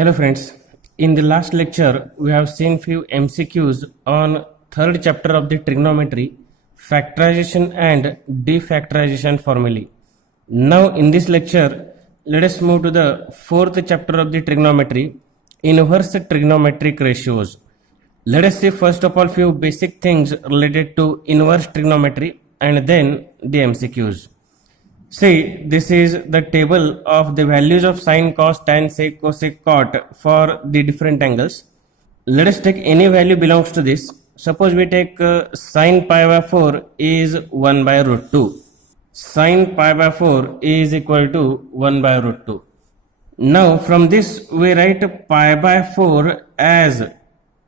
Hello friends, in the last lecture we have seen few MCQs on third chapter of the trigonometry, factorization and defactorization formulae. Now in this lecture let us move to the fourth chapter of the trigonometry, inverse trigonometric ratios. Let us see first of all few basic things related to inverse trigonometry and then the MCQs. See, this is the table of the values of sine, cos, tan, sec, cosec, cot for the different angles. Let us take any value belongs to this. Suppose we take sine pi by 4 is 1 by root 2. Sine pi by 4 is equal to 1 by root 2. Now from this we write pi by 4 as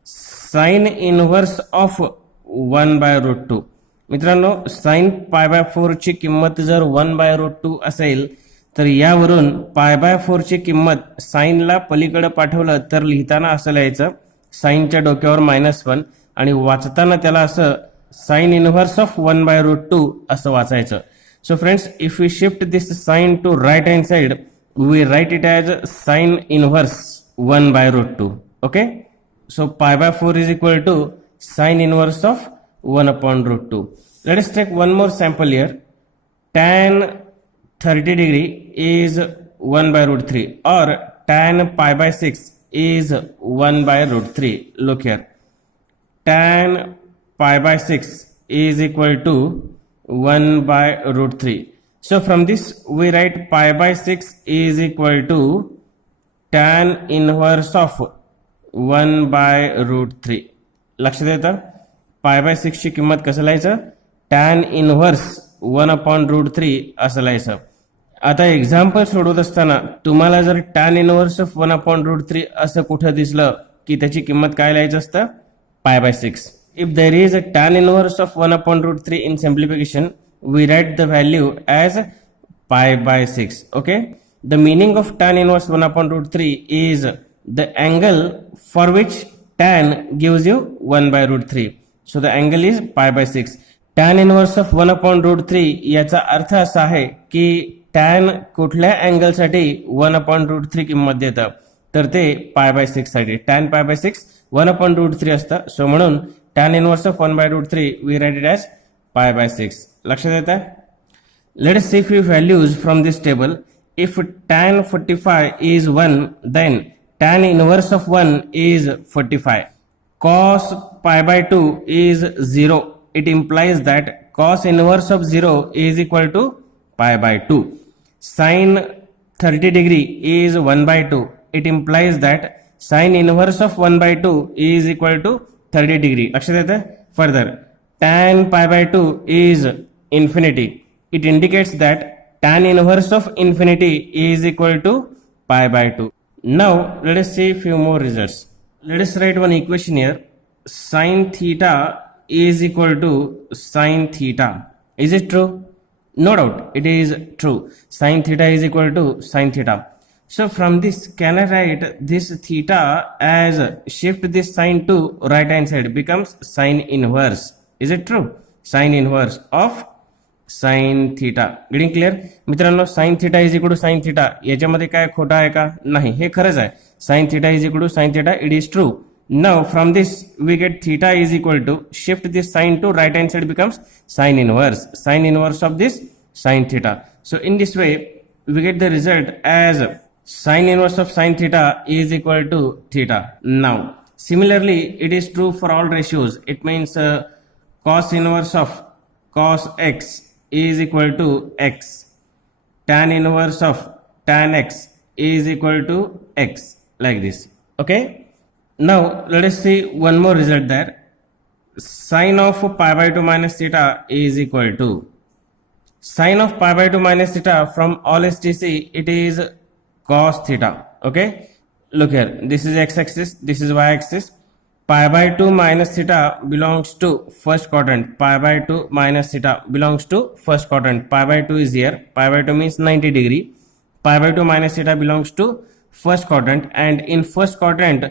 sine inverse of 1 by root 2. मित्रांनो sign pi by 4 ची किंमत जर 1 by root 2 असेल तर यावरून पाय by 4 ची किंमत साइनला पलीकडे पाठवलं तर लिहिताना असं लिहायचं साइनच्या डोक्यावर -1 आणि वाचताना त्याला असं sine inverse of 1 by root 2 असं वाचायचं. So friends, if we shift this sine to right hand side we write it as sine inverse 1 by root 2. Okay, so pi by 4 is equal to sine inverse of 1 upon root 2. Let us take one more sample here. Tan 30 degree is 1 by root 3 or tan pi by 6 is 1 by root 3. Look here. Tan pi by 6 is equal to 1 by root 3. So from this we write pi by 6 is equal to tan inverse of 1 by root 3. लक्षात येतं पाय by 6 ची किंमत कसं लिहायचं tan inverse 1 upon root 3 असं लिहायचं. आता example सोडवत असताना तुम्हाला जर tan inverse of 1 upon root 3 असं कुठं दिसलं की त्याची किंमत काय लिहायचं असतं pi by 6. If there is a tan inverse of 1 upon root 3 in simplification we write the value as pi by 6. Okay, the meaning of tan inverse 1 upon root 3 is the angle for which tan gives you 1 by root 3. So the angle is pi by 6. Tan inverse of 1 upon root 3 याचा अर्थ असा आहे की tan कुठल्या angle साठी 1 upon root 3 किंमत देतं तर ते pi by 6 साठी tan pi by 6 1 upon root 3 असतं. सो म्हणून tan inverse of 1 by root 3 we write it as pi by 6. लक्षात येतं. Let us see few values from this table. If tan 45 is 1 then tan inverse of 1 is 45. Cos pi by 2 is 0. It implies that cos inverse of 0 is equal to pi by 2. Sin 30 degree is 1 by 2. It implies that sin inverse of 1 by 2 is equal to 30 degree. लक्षात येतं. Further, tan pi by 2 is infinity. It indicates that tan inverse of infinity is equal to pi by 2. Now let us see few more results. Let us write one equation here. Sin theta is equal to sin theta. Is it true? No doubt, it is true. Sin theta is equal to sin theta. So from this, can I write this theta as shift this sign to right hand side becomes sin inverse. Is it true? Sin inverse of sin theta. Getting clear? मित्रांनो, sin theta is equal to sin theta याच्यामध्ये काय खोटा आहे का? नाही, हे खरंच आहे. Sin theta is equal to sin theta. It is true. Now from this we get theta is equal to shift this sign to right hand side becomes sin inverse. Sin inverse of this sin theta. So in this way we get the result as sin inverse of sin theta is equal to theta. Now similarly it is true for all ratios. It means cos inverse of cos x is equal to x. Tan inverse of tan x is equal to x, like this. Okay, now let us see one more result there. Sine of pi by 2 minus theta is equal to sine of pi by 2 minus theta. From all STC it is cos theta. Okay, look here, this is x axis, this is y axis. Pi by 2 minus theta belongs to first quadrant. Pi by 2 minus theta belongs to first quadrant. Pi by 2 is here. Pi by 2 means 90 degree. Pi by 2 minus theta belongs to first quadrant, and in first quadrant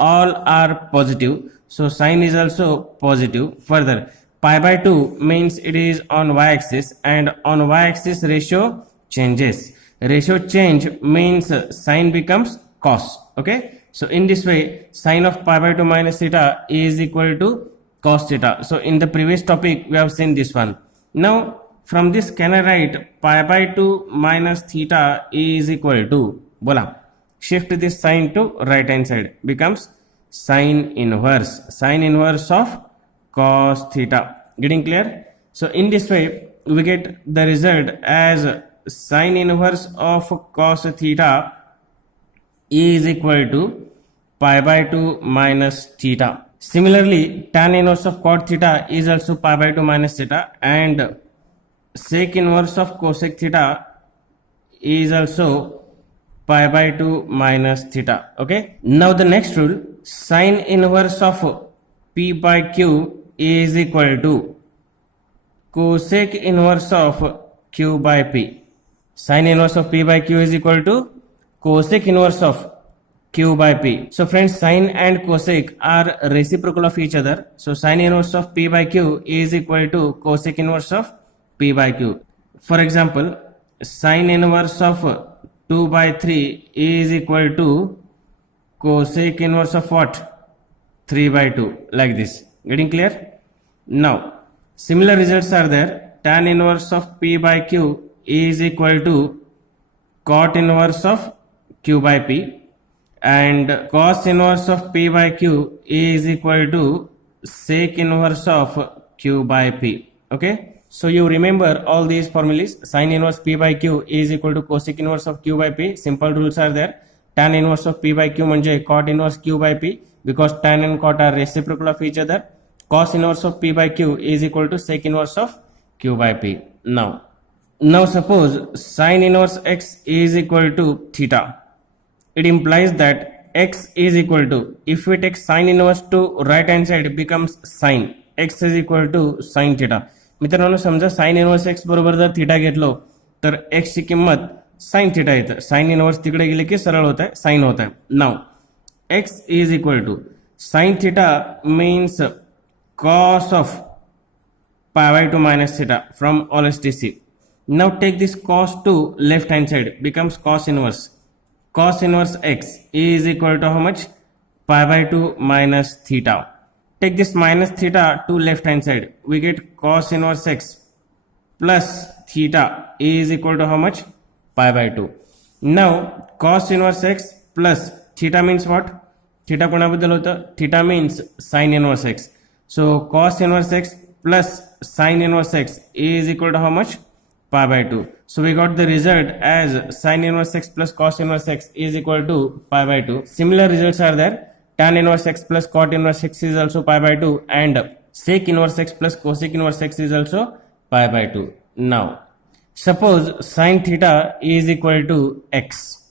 all are positive, so sign is also positive. Further, pi by 2 means it is on y axis, and on y axis ratio changes. Ratio change means sign becomes cos. Okay, so in this way sine of pi by 2 minus theta is equal to cos theta. So in the previous topic we have seen this one. Now from this can I write pi by 2 minus theta is equal to, bola, shift this sign to right hand side, becomes sine inverse of cos theta. Getting clear? So in this way we get the result as sine inverse of cos theta is equal to pi by 2 minus theta. Similarly, tan inverse of cot theta is also pi by 2 minus theta, and sec inverse of cosec theta is also pi by 2 minus theta. Okay, now the next rule, sine inverse of p by q is equal to cosec inverse of q by p. Sine inverse of p by q is equal to cosec inverse of q by p. So friends, sine and cosec are reciprocal of each other. So sine inverse of p by q is equal to cosec inverse of p by q. For example, sine inverse of 2 by 3 is equal to cosec inverse of what? 3 by 2, like this. Getting clear? Now, similar results are there. Tan inverse of p by q is equal to cot inverse of q by p, and cos inverse of p by q is equal to sec inverse of q by p. Okay, so you remember all these formulas. Sin inverse p by q is equal to cosec inverse of q by p. Simple rules are there. Tan inverse of p by q म्हणजे cot inverse q by p, because tan and cot are reciprocal of each other. Cos inverse of p by q is equal to sec inverse of q by p. Now suppose sin inverse x is equal to theta. It implies that x is equal to, if we take sin inverse to right hand side, it becomes sin x is equal to sin theta. मित्रांनो, समजा sin inverse x बरोबर जर theta घेतलो तर x ची किंमत sin theta येतं. sin inverse तिकडे गेले की सरळ होत आहे, sin होत आहे. Now x is equal to sin theta means cos of pi by 2 minus theta from all STC. Now take this cos to left hand side, becomes cos inverse. Cos inverse x is equal to how much? Pi by 2 minus theta. Take this minus theta to left hand side, we get cos inverse x plus theta is equal to how much? Pi by 2. Now cos inverse x plus theta means what? Theta कोणाबद्दल होतं? Theta means sin inverse x. So cos inverse x plus sin inverse x is equal to how much? Pi by 2. So we got the result as sin inverse x plus cos inverse x is equal to pi by 2. Similar results are there. Tan inverse x plus cot inverse x is also pi by 2, and sec inverse x plus cosec inverse x is also pi by 2. Now suppose sin theta is equal to x,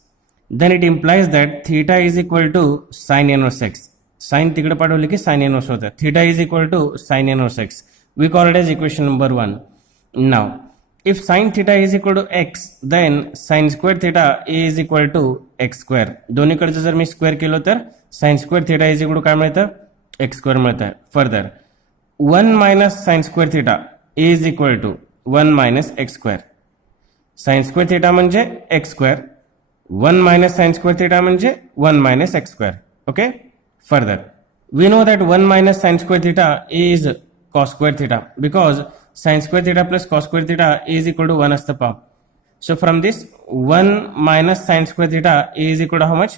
then it implies that theta is equal to sin inverse x. Sin तिकडे पाठवले की sin inverse होता है. Theta is equal to sin inverse x. We call it as equation number 1. Now if sin theta is equal to x, then sin square theta is equal to x square. दोन्हीकडचं जर मी square केलं तर sin square theta is equal to काय मिळतं? x square मिळतं आहे. Further 1 minus sin square theta is equal to 1 minus x square. sin square theta म्हणजे x square, 1 minus sin square theta म्हणजे 1 minus x square. Okay? Further, we know that 1 minus sin square theta is cos square theta, because sin square theta plus cos square theta is equal to 1 as the power. So from this 1 minus sin square theta is equal to how much?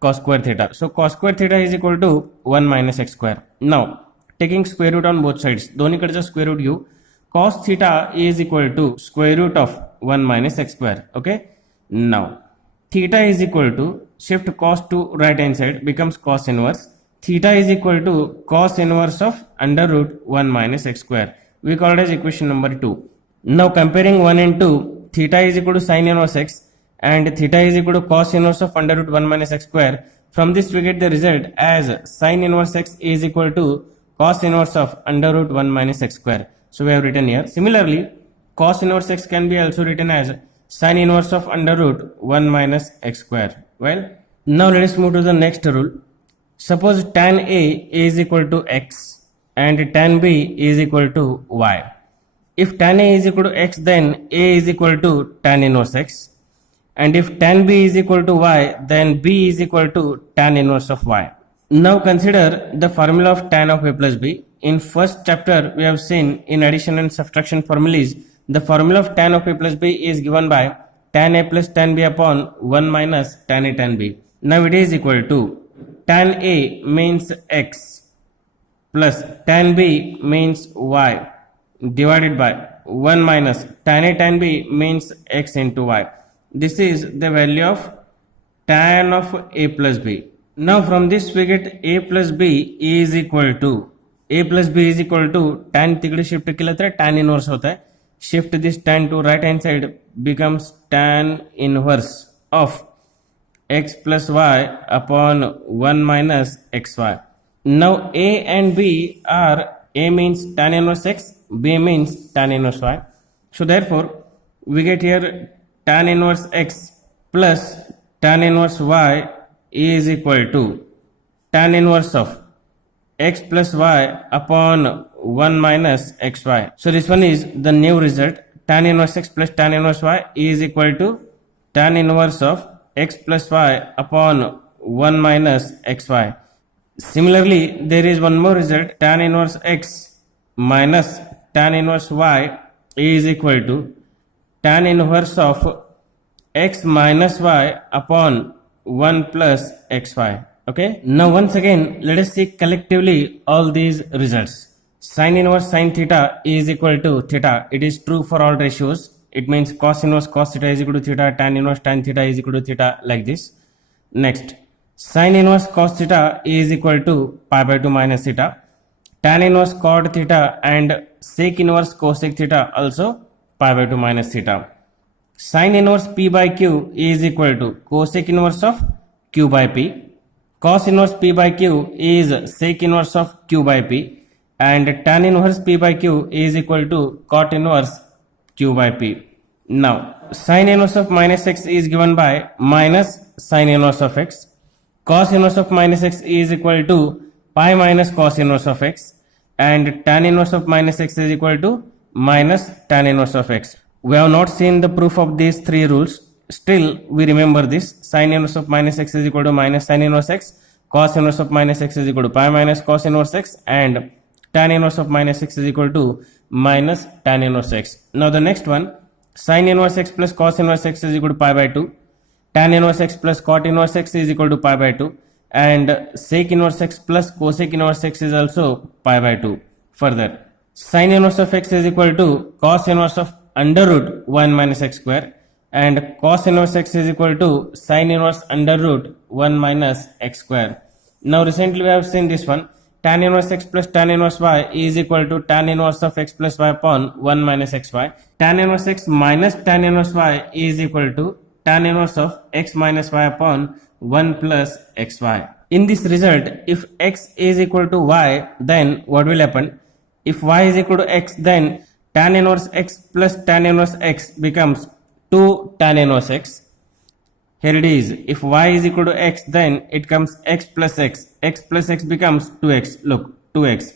Cos square theta. So cos square theta is equal to 1 minus x square. Now taking square root on both sides, दोन्हीकडचं square root घेऊ. Cos theta is equal to square root of 1 minus x square. Okay? Now theta is equal to, shift cos to right hand side, becomes cos inverse. Theta is equal to cos inverse of under root 1 minus x square. We call it as equation number 2. Now comparing 1 and 2, theta is equal to sin inverse x and theta is equal to cos inverse of under root 1 minus x square. From this we get the result as sin inverse x is equal to cos inverse of under root 1 minus x square. So we have written here. Similarly, cos inverse x can be also written as sin inverse of under root 1 minus x square. Well, now let us move to the next rule. Suppose tan A is equal to x and tan B is equal to y. If tan A is equal to x, then A is equal to tan inverse x. and if tan b is equal to y, then b is equal to tan inverse of y. Now consider the formula of tan of a plus b. In first chapter we have seen in addition and subtraction formulas, the formula of tan of a plus b is given by tan a plus tan b upon 1 minus tan a tan b. Now it is equal to tan a means x plus tan b means y divided by 1 minus tan a tan b means x into y. This is the value of tan of a plus b. Now from this we get a plus b is equal to tan तिकडे shift केलं तर tan inverse होता है. Shift this tan to right hand side becomes tan inverse of x plus y upon 1 minus xy. Now a and b are, a means tan inverse x, b means tan inverse y. So therefore we get here tan inverse x plus tan inverse y is equal to tan inverse of x plus y upon 1 minus xy. So this one is the new result. Tan inverse x plus tan inverse y is equal to tan inverse of x plus y upon 1 minus xy. Similarly, there is one more result. Tan inverse x minus tan inverse y is equal to tan inverse of x minus y upon 1 plus xy. Okay. Now once again, let us see collectively all these results. Sin inverse sin theta is equal to theta. It is true for all ratios. It means cos inverse cos theta is equal to theta, tan inverse tan theta is equal to theta, like this. Next, sin inverse cos theta is equal to pi by 2 minus theta. Tan inverse cot theta and sec inverse cosec theta also pi by 2 minus theta. Sin inverse p by q is equal to cosec inverse of q by p. Cos inverse p by q is sec inverse of q by p, and tan inverse p by q is equal to cot inverse q by p. Now sin inverse of minus x is given by minus sin inverse of x. Cos inverse of minus x is equal to pi minus cos inverse of x, and tan inverse of minus x is equal to minus tan inverse of x. We have not seen the proof of these three rules. Still we remember this. Sin inverse of minus x is equal to minus sin inverse x, cos inverse of minus x is equal to pi minus cos inverse x, and tan inverse of minus x is equal to minus tan inverse x. Now the next one, sin inverse x plus cos inverse x is equal to pi by 2, tan inverse x plus cot inverse x is equal to pi by 2, and sec inverse x plus cosec inverse x is also pi by 2. Further, sin inverse of x is equal to cos inverse of under root 1 minus x square, and cos inverse x is equal to sin inverse under root 1 minus x square. Now recently we have seen this one. Tan inverse x plus tan inverse y is equal to tan inverse of x plus y upon 1 minus xy. Tan inverse x minus tan inverse y is equal to tan inverse of x minus y upon 1 plus xy. In this result, if x is equal to y, then what will happen? If y is equal to x, then tan inverse x plus tan inverse x becomes 2 tan inverse x. Here it is. If y is equal to x, then it comes x plus x. X plus x becomes 2x. Look, 2x.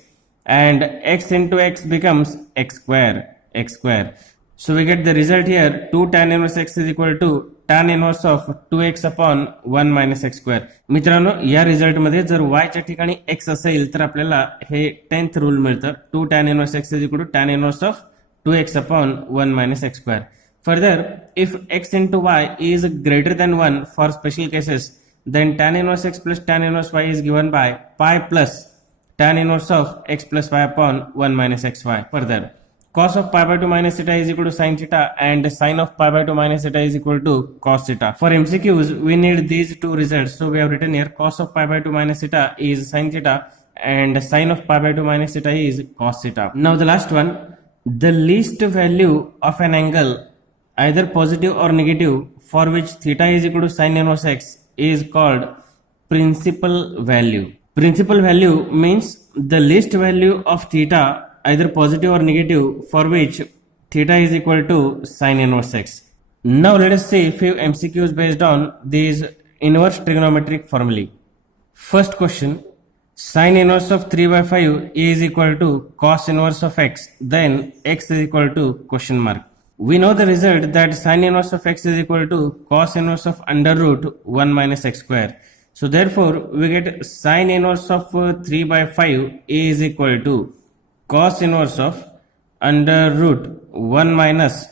And x into x becomes x square. So we get the result here. 2 tan inverse x is equal to tan inverse of 2x upon 1 minus x square. मित्रांनो, या result मध्ये जर y च्या ठिकाणी x असेल तर आपल्याला हे 10th rule मिळतं. 2 tan inverse x is equal to tan inverse of 2x upon 1 minus x square. Further, if x into y is greater than 1 for special cases, then tan inverse x plus tan inverse y is given by pi plus tan inverse of x plus y upon 1 minus xy. Further, cos of pi by 2 minus theta is equal to sin theta, and sin of pi by 2 minus theta is equal to cos theta. For MCQs, we need these two results. So we have written here cos of pi by 2 minus theta is sin theta, and sin of pi by 2 minus theta is cos theta. Now the last one, the least value of an angle, either positive or negative, for which theta is equal to sin inverse x is called principal value. Principal value means the least value of theta, either positive or negative, for which theta is equal to sin inverse x. Now let us see few MCQs based on these inverse trigonometric formulae. First question, sin inverse of 3 by 5 is equal to cos inverse of x, then x is equal to question mark. We know the result that sin inverse of x is equal to cos inverse of under root 1 minus x square. So therefore we get sin inverse of 3 by 5 is equal to cos inverse of under root 1 minus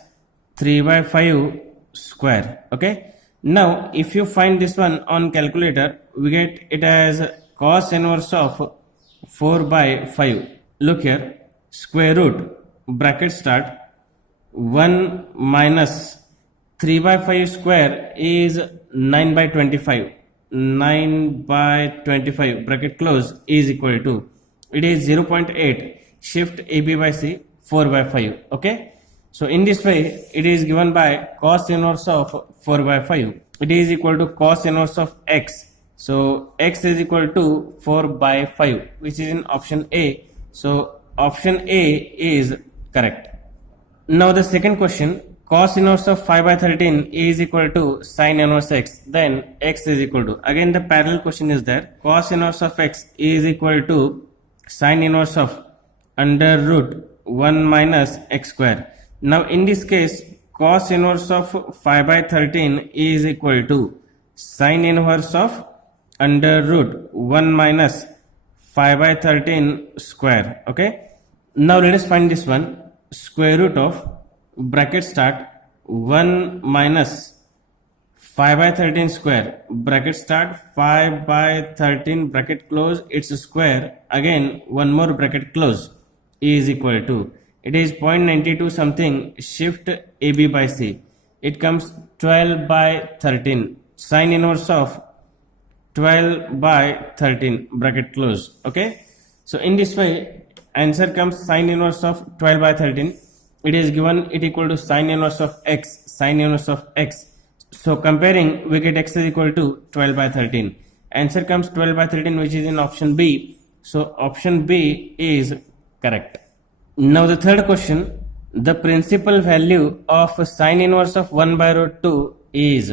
3 by 5 square. Okay. Now if you find this one on calculator, we get it as cos inverse of 4 by 5. Look here, square root bracket start 1 minus 3 by 5 square is 9 by 25. 9 by 25 bracket close is equal to, it is 0.8, shift AB by C 4 by 5. Okay. So in this way it is given by cos inverse of 4 by 5. It is equal to cos inverse of x. So x is equal to 4 by 5, which is in option A. So option A is correct. Now the second question, cos inverse of 5 by 13 is equal to sin inverse x, then x is equal to, again the parallel question is there, cos inverse of x is equal to sin inverse of under root 1 minus x square. Now in this case cos inverse of 5 by 13 is equal to sin inverse of under root 1 minus 5 by 13 square. Okay. Now let us find this one, square root of bracket start 1 minus 5 by 13 square bracket start 5 by 13 bracket close its square, again one more bracket close is equal to, it is 0.92 something, shift AB by C, it comes 12 by 13, sin inverse of 12 by 13 bracket close. Okay. So in this way answer comes sin inverse of 12 by 13. It is given it equal to sin inverse of x, sin inverse of x. So comparing we get x is equal to 12 by 13. Answer comes 12 by 13, which is in option B. So option B is correct. Now the third question, the principal value of sin inverse of 1 by root 2 is,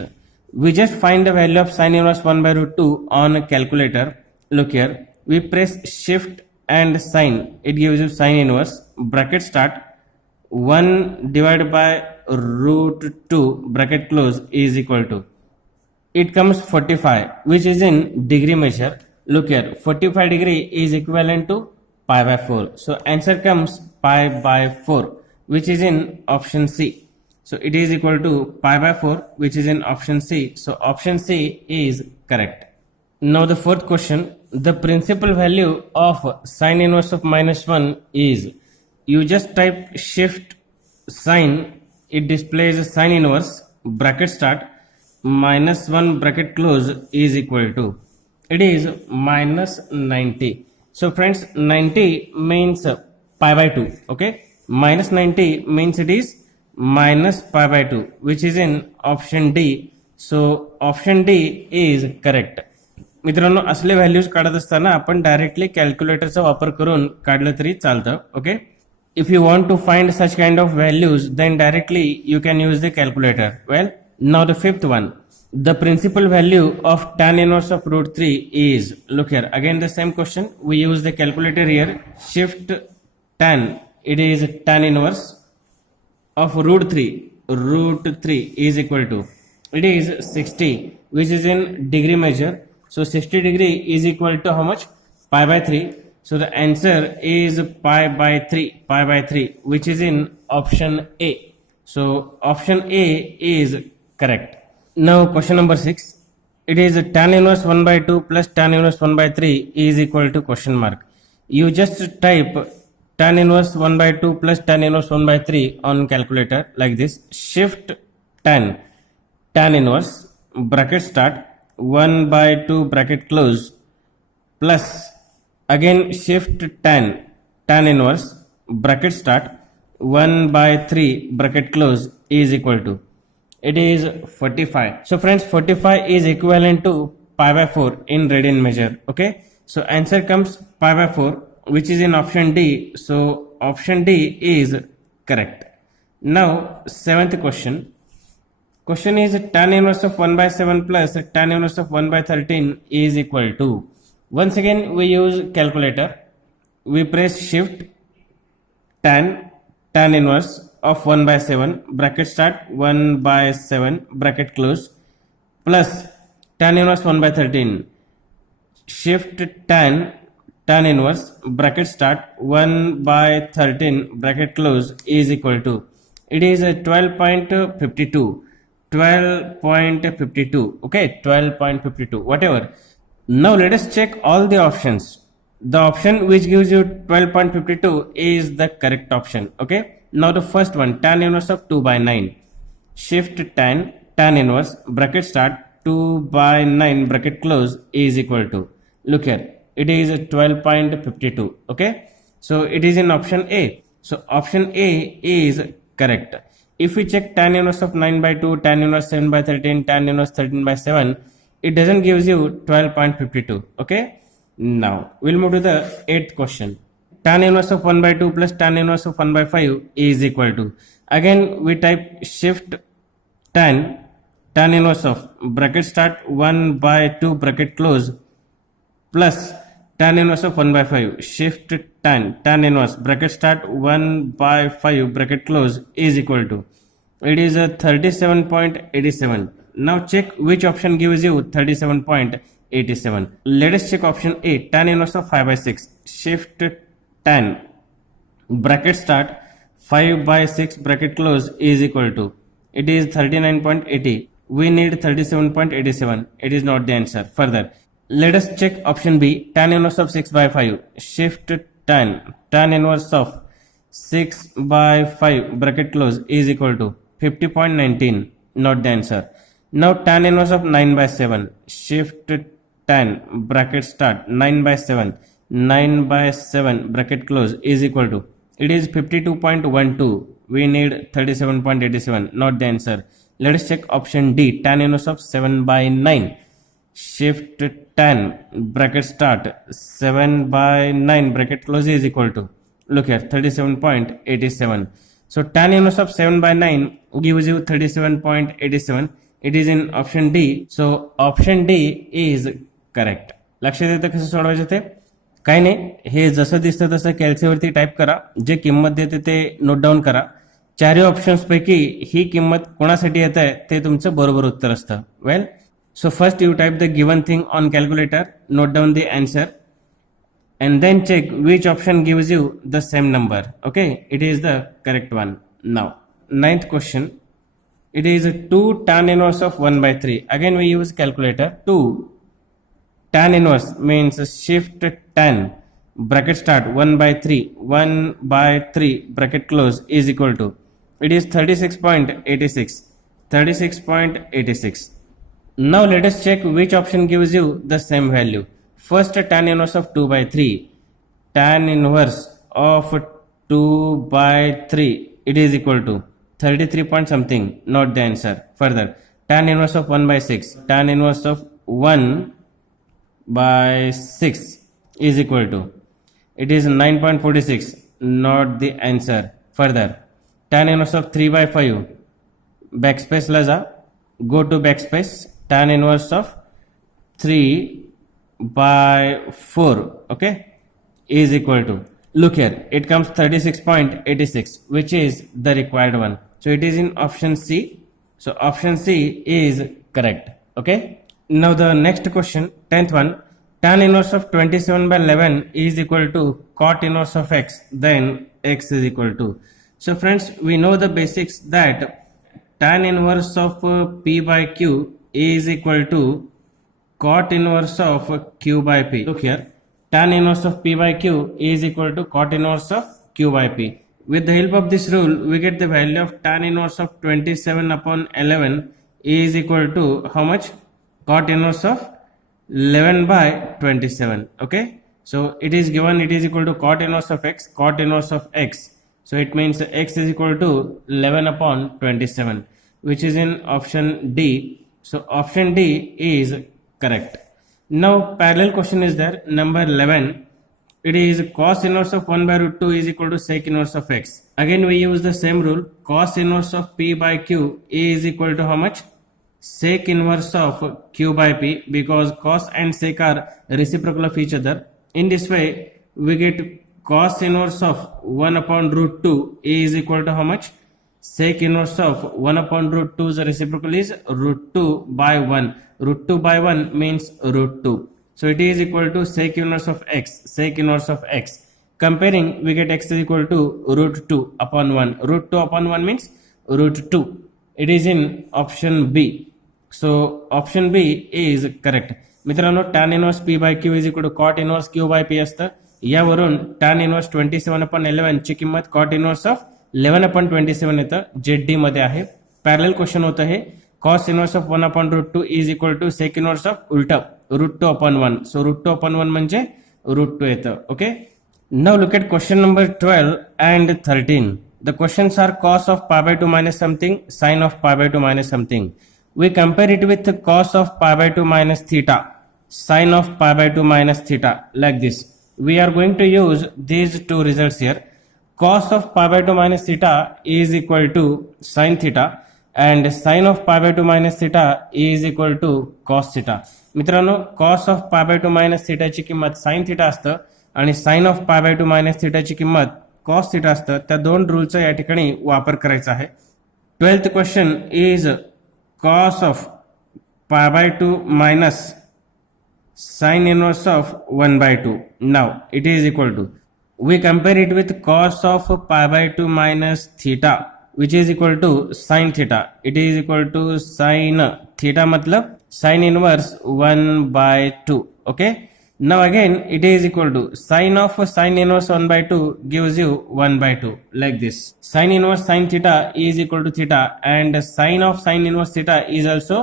we just find the value of sin inverse 1 by root 2 on a calculator. Look here, we press shift and sin, it gives you sin inverse bracket start 1 divided by root 2 bracket close is equal to, it comes 45, which is in degree measure. Look here, 45 degree is equivalent to pi by 4. So answer comes pi by 4, which is in option C. So it is equal to pi by 4, which is in option C. So option C is correct. Now the fourth question, the principal value of sin inverse of minus 1 is, you just type shift sin, it displays sin inverse bracket start minus 1 bracket close is equal to, it is minus 90. So friends, 90 means pi by 2. Okay. Minus 90 means it is minus pi by 2, which is in option D. So option D is correct. मित्रांनो, असले values काढत असताना आपण directly कॅल्क्युलेटरचा वापर करून काढलं तरी चालतं. Okay. If you want to find such kind of values, then directly you can use the calculator. Well, now the fifth one, the principal value of tan inverse of root 3 is, look here, again the same question, we use the calculator here, shift tan, it is tan inverse of root 3 is equal to, it is 60, which is in degree measure. So 60 degree is equal to how much? Pi by 3. So the answer is pi by 3, which is in option A. So option A is correct. Now question number 6. It is tan inverse 1 by 2 plus tan inverse 1 by 3 is equal to question mark. You just type tan inverse 1 by 2 plus tan inverse 1 by 3 on calculator like this. Shift tan inverse bracket start 1 by 2 bracket close plus again shift tan inverse bracket start 1 by 3 bracket close is equal to, it is 45. So friends, 45 is equivalent to pi by 4 in radian measure. Okay. So answer comes pi by 4, which is in option D. So option D is correct. Now seventh question. Question is tan inverse of 1 by 7 plus tan inverse of 1 by 13 is equal to. Once again we use calculator. We press shift tan inverse of 1 by 7 bracket start 1 by 7 bracket close plus tan inverse 1 by 13 shift tan inverse bracket start 1 by 13 bracket close is equal to, it is a 12.52, okay, 12.52, whatever. Now let us check all the options. The option which gives you 12.52 is the correct option, okay. Now the first one, tan inverse of 2 by 9, shift tan inverse bracket start 2 by 9 bracket close is equal to, look here, it is 12.52, okay. So it is in option A. So option A is correct. If we check tan inverse of 9 by 2, tan inverse 7 by 13, tan inverse 13 by 7, it doesn't gives you 12.52, okay. Now we'll move to the 8th question. Tan inverse of 1 by 2 plus tan inverse of 1 by 5 is equal to, again we type shift tan inverse of bracket start 1 by 2 bracket close plus tan inverse of 1 by 5 shift tan inverse bracket start 1 by 5 bracket close is equal to, it is a 37.87. Now check which option gives you 37.87. Let us check option A, tan inverse of 5 by 6 shift tan bracket start 5 by 6 bracket close is equal to, it is 39.80. We need 37.87. It is not the answer. Further, let us check option B, tan inverse of 6 by 5 shift tan inverse of 6 by 5 bracket close is equal to 50.19. Not the answer. Now tan inverse of 9 by 7 shift tan bracket start 9 by 7 bracket close is equal to, it is 52.12. We need 37.87. Not the answer. Let us check option D, tan inverse of 7 by 9 shift tan bracket start 7 by 9 bracket close is equal to, look here, 37.87. So tan inverse of 7 by 9 gives you 37.87. It is in option D. So option D is correct. लक्षात येतं कसं सोडवायचं ते? काही नाही, हे जसं दिसतं तसं कॅल्सीवरती type करा, जे किंमत देते ते नोट डाऊन करा. चारही ऑप्शन्स पैकी ही किंमत कोणासाठी येत आहे ते तुमचं बरोबर उत्तर असतं. Well, so first you type the given thing on calculator, note down the answer, and then check which option gives you the same number. Okay, it is the correct one. Now 9th question, it is 2 tan inverse of 1 by 3. Again we use calculator. 2 tan inverse means shift tan bracket start 1 by 3 bracket close is equal to, it is 36.86. Now let us check which option gives you the same value. First, tan inverse of 2 by 3, tan inverse of 2 by 3, it is equal to 33 point something. Not the answer. Further, tan inverse of 1 by 6, tan inverse of 1 by 6 is equal to, it is 9.46. Not the answer. Further, tan inverse of 3 by 5, backspace laza, go to backspace, tan inverse of 3 by 4, okay, is equal to, look here, it comes 36.86, which is the required one. So it is in option C. So option C is correct. Okay. Now the next question, 10th one, tan inverse of 27 by 11 is equal to cot inverse of x, then x is equal to. So friends, we know the basics that tan inverse of p by q is equal to cot inverse of q by p. Look here, tan inverse of p by q is equal to cot inverse of q by p. With the help of this rule, we get the value of tan inverse of 27 upon 11 is equal to how much? Cot inverse of 11 by 27. Okay, so it is given, it is equal to cot inverse of x, cot inverse of x. So it means x is equal to 11 upon 27, which is in option D. So option D is correct. Now parallel question is there, number 11. It is cos inverse of 1 by root 2 is equal to sec inverse of x. Again we use the same rule, cos inverse of p by q is equal to how much? Sec inverse of q by p, because cos and sec are reciprocal of each other. In this way we get cos inverse of 1 upon root 2 is equal to how much? Sec inverse of 1 upon root 2's reciprocal is root 2 by 1. Root 2 by 1 means root 2. So it is equal to sec inverse of x. Sec inverse of x. Comparing, we get x is equal to root 2 upon 1. Root 2 upon 1 means root 2. It is in option B. So option B is correct. मित्रांनो tan inverse p by q is equal to cot inverse q by p असतं. यावरून tan inverse 27/11 ची किंमत cot inverse of 11/27 येतं, जे D मध्ये आहे. Parallel question होतं हे. cos inverse of 1 upon root 2 is equal to sec inverse of उलट root 2 upon 1. So root 2 upon 1 म्हणजे root 2 येतं. Okay. Now look at question number 12 and 13. The questions are cos of pi by 2 minus something, sin of pi by 2 minus something. We compare it with cos of pi by 2 minus theta, sin of pi by 2 minus theta, like this. We are going to use these two results here. Cos of pi by 2 minus theta is equal to sin theta and sin of pi by 2 minus theta is equal to cos theta. मित्रांनो, cos of pi by 2 minus theta ची किंमत sin theta असतं आणि sin of pi by 2 minus theta ची किंमत cos theta असतं. त्या दोन रूलचा या ठिकाणी वापर करायचा आहे. 12th question is cos of pi by 2 minus sin inverse of 1 by 2. Now it is equal to, we compare it with cos of pi by 2 minus theta, which is equal to sin theta. It is equal to sin theta matlab sin inverse 1 by 2. Okay. Now again it is equal to sin of sin inverse 1 by 2 gives you 1 by 2, like this. Sin inverse sin theta is equal to theta and sin of sin inverse theta is also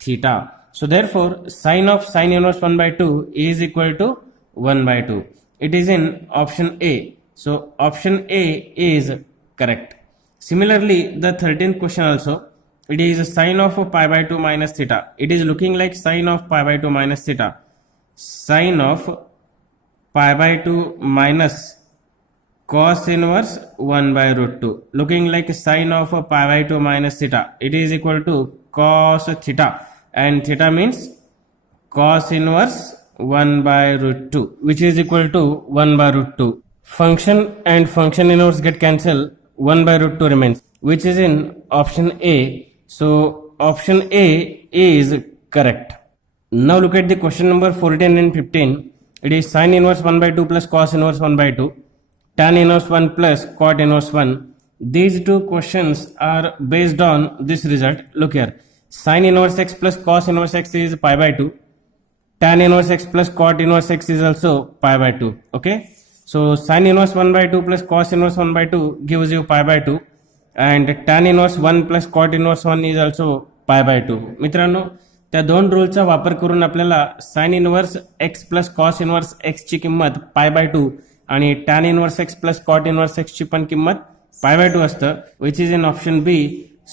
theta. So therefore sin of sin inverse 1 by 2 is equal to 1 by 2. It is in option A. So option A is correct. Similarly, the 13th question also, it is sin of pi by 2 minus theta. It is looking like sin of pi by 2 minus theta. Sin of pi by 2 minus cos inverse 1 by root 2, looking like sin of pi by 2 minus theta. It is equal to cos theta and theta means cos inverse 1 by root 2, which is equal to 1 by root 2. Function and function inverse get cancelled. 1 by root 2 remains, which is in option A. So option A is correct. Now look at the question number 14 and 15. It is sin inverse 1 by 2 plus cos inverse 1 by 2, tan inverse 1 plus cot inverse 1. These two questions are based on this result. Look here. Sin inverse x plus cos inverse x is pi by 2. Tan inverse x plus cot inverse x is also pi by 2. Okay. So sin inverse 1 by 2 plus cos inverse 1 by 2 gives you pi by 2. And tan inverse 1 plus cot inverse 1 is also pi by 2. मित्रांनो, त्या दोन रूलचा वापर करून आपल्याला sine inverse x plus cos inverse x ची किंमत pi by 2 आणि tan inverse x plus cot inverse x ची पण किंमत पाय बाय 2 असतं, which is in option B.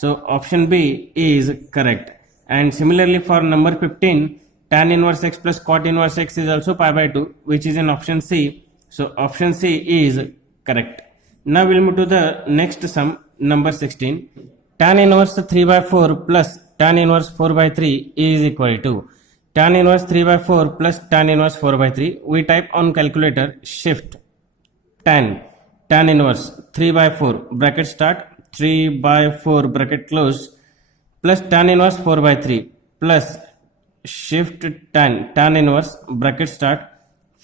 So option B is correct. And similarly for number 15, tan inverse x plus cot inverse x is also pi by 2, which is in option C. So option C is correct. Now we'll move to the next sum, number 16. Tan inverse 3 by 4 plus tan inverse 4 by 3 is equal to tan inverse 3 by 4 plus tan inverse 4 by 3. We type on calculator shift tan inverse 3 by 4 bracket start 3 by 4 bracket close plus tan inverse 4 by 3 plus shift tan inverse bracket start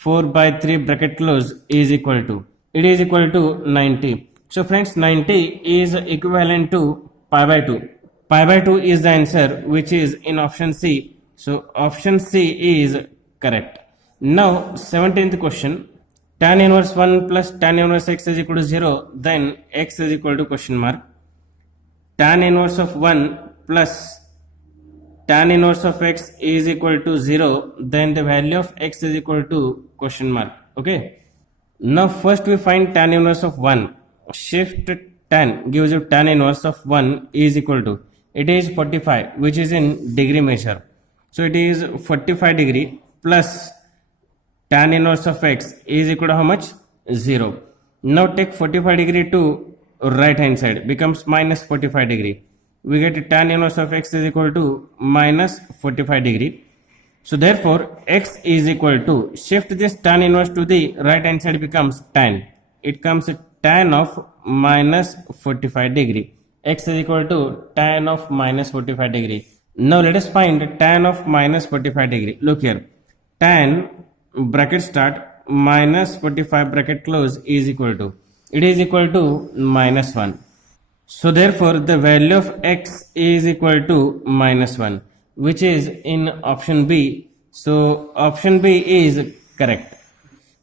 4 by 3 bracket close is equal to, it is equal to 90. So friends, 90 is equivalent to pi by 2. Pi by 2 is the answer, which is in option C. So option C is correct. Now 17th question. Tan inverse 1 plus tan inverse x is equal to 0. Then x is equal to question mark. Tan inverse of 1 plus tan inverse of x is equal to 0. Then the value of x is equal to question mark. Okay. Now first we find tan inverse of 1. Shift tan gives you tan inverse of 1 is equal to, it is 45, which is in degree measure. So it is 45 degree plus tan inverse of x is equal to how much? 0. Now take 45 degree to right hand side, becomes minus 45 degree. We get tan inverse of x is equal to minus 45 degree. So therefore x is equal to, shift this tan inverse to the right hand side, becomes tan. It comes tan of minus 45 degree. x is equal to tan of minus 45 degree. Now let us find tan of minus 45 degree. Look here, tan bracket start minus 45 bracket close is equal to, it is equal to minus 1. So therefore the value of x is equal to minus 1, which is in option B. So option B is correct.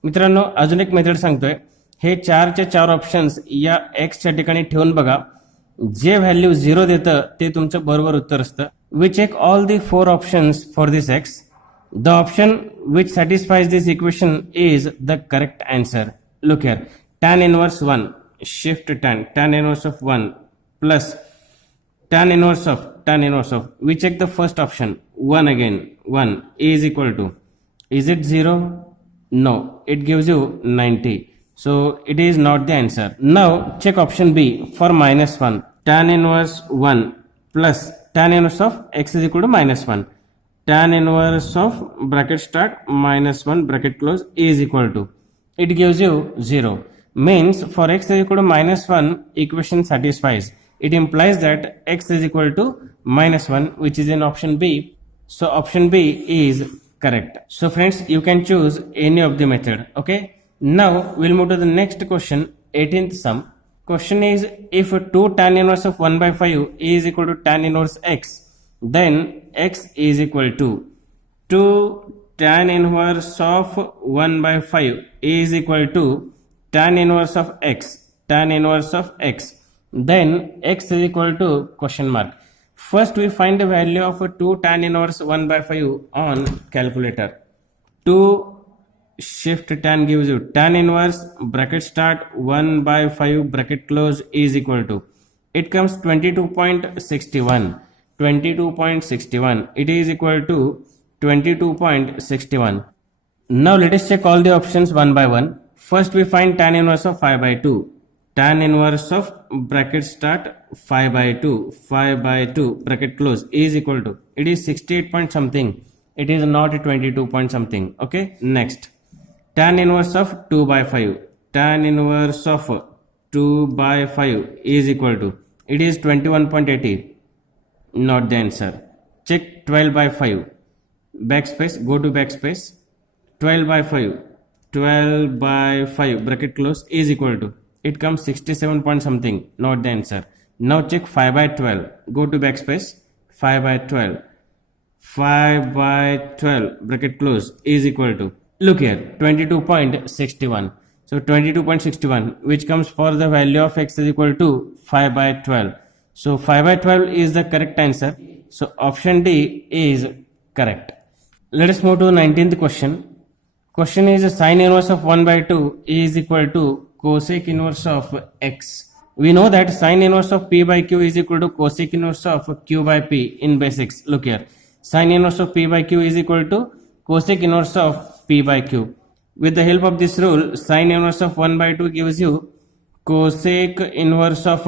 मित्रांनो अजून एक method सांगतोय, हे 4च्या 4 options या x च्या ठिकाणी ठेवून बघा, जे value 0 देतं ते तुमचं बरोबर उत्तर असतं. We check all the 4 options for this x. The option which satisfies this equation is the correct answer. Look here, tan inverse 1 shift tan inverse of 1 plus tan inverse of we check the first option 1 again, 1 is equal to, is it 0? No, it gives you 90, so it is not the answer. Now check option B for minus 1, tan inverse 1 plus tan inverse of x is equal to minus 1, tan inverse of bracket start minus 1 bracket close is equal to, it gives you 0. Means for x is equal to minus 1 equation satisfies. It implies that x is equal to minus 1, which is in option B. So option B is correct. So friends, you can choose any of the method. Okay, now we'll move to the next question, 18th sum. Question is, if 2 tan inverse of 1 by 5 is equal to tan inverse x, then x is equal to 2 tan inverse of 1 by 5 is equal to tan inverse of x, tan inverse of x, then x is equal to question mark. First we find the value of 2 tan inverse 1 by 5 on calculator. 2 shift tan gives you tan inverse bracket start 1 by 5 bracket close is equal to, it comes 22.61, 22.61, it is equal to 22.61. Now let us check all the options one by one. First we find tan inverse of 5 by 2, tan inverse of bracket start 5 by 2, 5 by 2 bracket close is equal to, it is 68 point something, it is not 22 point something. Okay, next tan inverse of 2 by 5, tan inverse of 2 by 5 is equal to, it is 21.80, not the answer. Check 12 by 5, backspace, go to backspace, 12 by 5, 12 by 5 bracket close is equal to, it comes 67 point something, not the answer. Now check 5 by 12, go to backspace, 5 by 12, 5 by 12 bracket close is equal to, look here, 22.61. So 22.61, which comes for the value of x is equal to 5 by 12. So 5 by 12 is the correct answer. So option D is correct. Let us move to the 19th question. Question is, sin inverse of 1 by 2 is equal to cosec inverse of x. We know that sin inverse of p by q is equal to cosec inverse of q by p in basics. Look here, sin inverse of p by q is equal to cosec inverse of p by q. With the help of this rule, sin inverse of 1 by 2 gives you cosec inverse of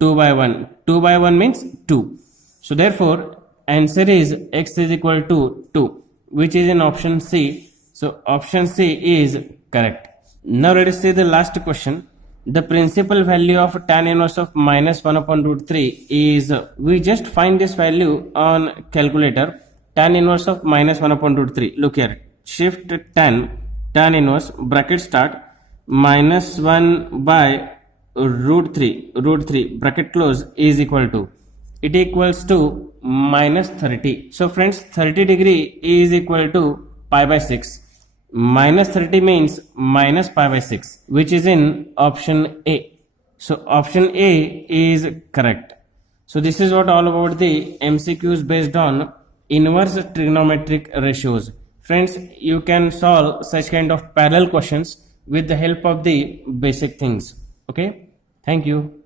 2 by 1. 2 by 1 means 2. So therefore answer is x is equal to 2, which is in option C. So option C is correct. Now let us see the last question. The principal value of tan inverse of minus 1 upon root 3 is, we just find this value on calculator, tan inverse of minus 1 upon root 3. Look here, shift tan inverse bracket start minus 1 by root 3 bracket close is equal to, it equals to minus 30. So friends, 30 degree is equal to pi by 6. Minus 30 means minus pi by 6, which is in option A. So option A is correct. So this is what all about the MCQs based on inverse trigonometric ratios. Friends, you can solve such kind of parallel questions with the help of the basic things. Okay, thank you.